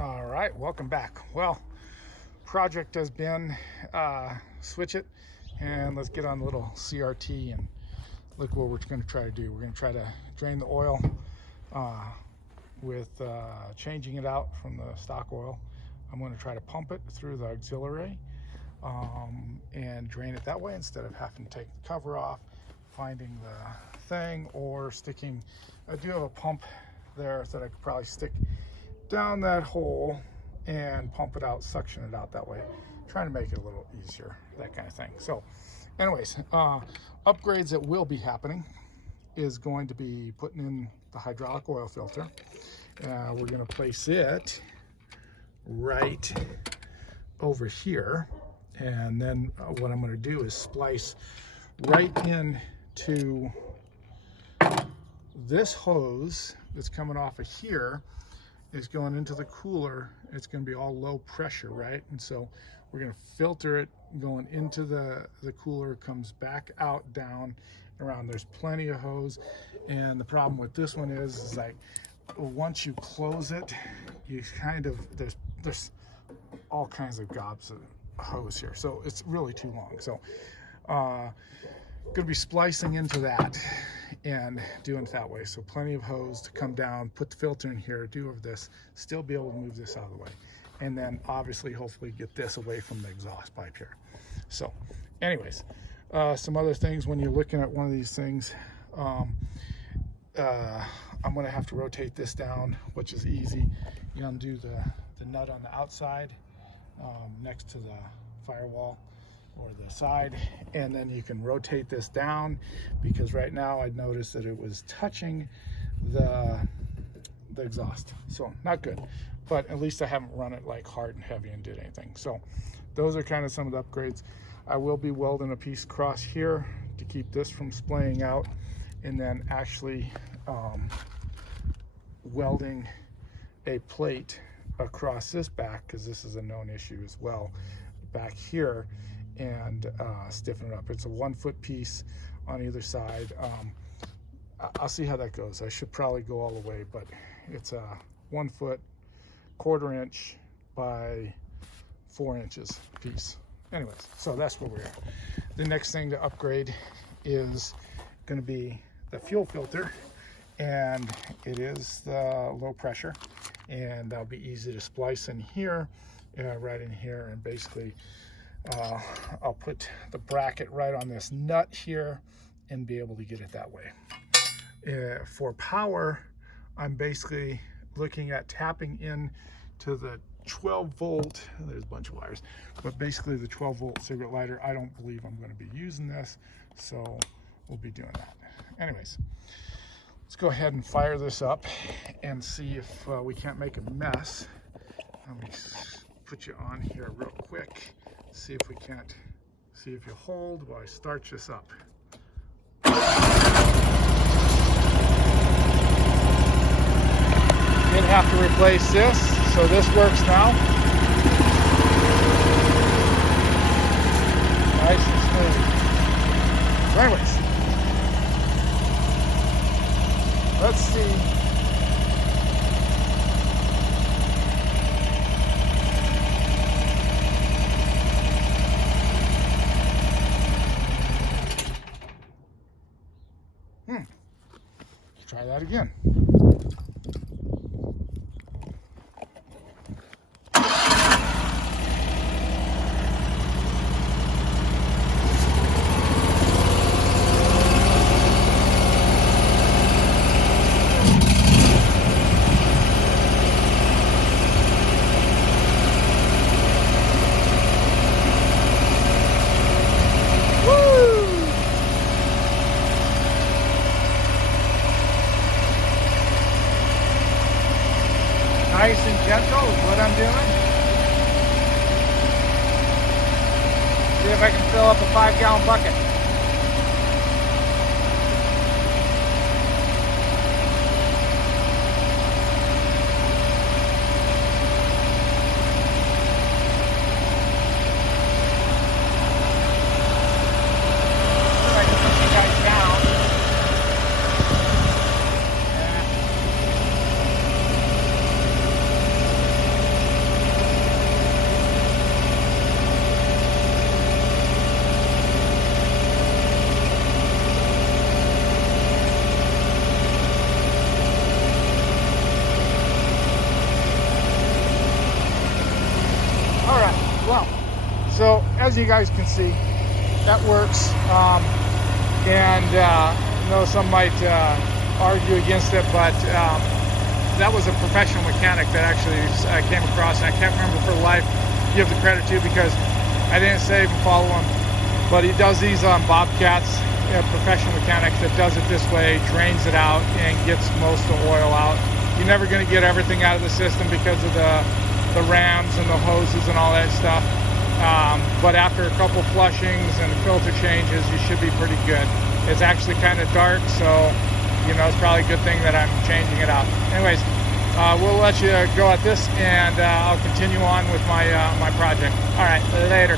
All right, welcome back. Well, project has been switch it, and let's get on the little CRT and look what we're going to try to do. We're going to try to drain the oil with changing it out from the stock oil. I'm going to try to pump it through the auxiliary and drain it that way instead of having to take the cover off, finding the thing, or sticking. I do have a pump there that I could probably stick down that hole and pump it out, suction it out that way, trying to make it a little easier, that kind of thing. So anyways, upgrades that will be happening is going to be putting in the hydraulic oil filter. We're going to place it right over here, and then what I'm going to do is splice right into this hose that's coming off of here. Is going into the cooler. It's going to be all low pressure, right? And so we're going to filter it going into the cooler, comes back out, down, around. There's plenty of hose, and the problem with this one is like once you close it, you kind of there's all kinds of gobs of hose here, so it's really too long. So going to be splicing into that and doing it that way. So plenty of hose to come down, put the filter in here, do over this, still be able to move this out of the way, and then obviously hopefully get this away from the exhaust pipe here. So anyways, some other things when you're looking at one of these things, I'm going to have to rotate this down, which is easy. You undo the nut on the outside next to the firewall or the side, and then you can rotate this down, because right now I noticed that it was touching the exhaust, so not good, but at least I haven't run it like hard and heavy and did anything. So those are kind of some of the upgrades. I will be welding a piece across here to keep this from splaying out, and then actually welding a plate across this back, because this is a known issue as well, back here, and stiffen it up. It's a 1 foot piece on either side. I'll see how that goes. I should probably go all the way, but it's a 1 foot, 1/4 inch by 4 inches piece. Anyways, so that's where we're at. The next thing to upgrade is going to be the fuel filter, and it is the low pressure, and that'll be easy to splice in here, right in here, and basically I'll put the bracket right on this nut here and be able to get it that way. For power, I'm basically looking at tapping in to the 12 volt, there's a bunch of wires, but basically the 12 volt cigarette lighter. I don't believe I'm going to be using this, so we'll be doing that. Anyways, let's go ahead and fire this up and see if we can't make a mess. Let me put you on here real quick. See if we can't, see if you hold while I start this up. Did have to replace this, so this works now. Nice and smooth. So anyways, let's see. Try that again. Nice and gentle is what I'm doing. See if I can fill up a 5-gallon bucket. See if I can put you guys down. you guys can see, that works. And I know some might argue against it, but that was a professional mechanic that actually I came across, and I can't remember for life give the credit to, because I didn't save and follow him. But he does these on Bobcats, a professional mechanic that does it this way, drains it out and gets most of the oil out. You're never going to get everything out of the system because of the rams and the hoses and all that stuff. But after a couple flushings and filter changes, you should be pretty good. It's actually kind of dark, so you know, it's probably a good thing that I'm changing it out. Anyways, we'll let you go at this, and I'll continue on with my my project. All right, later.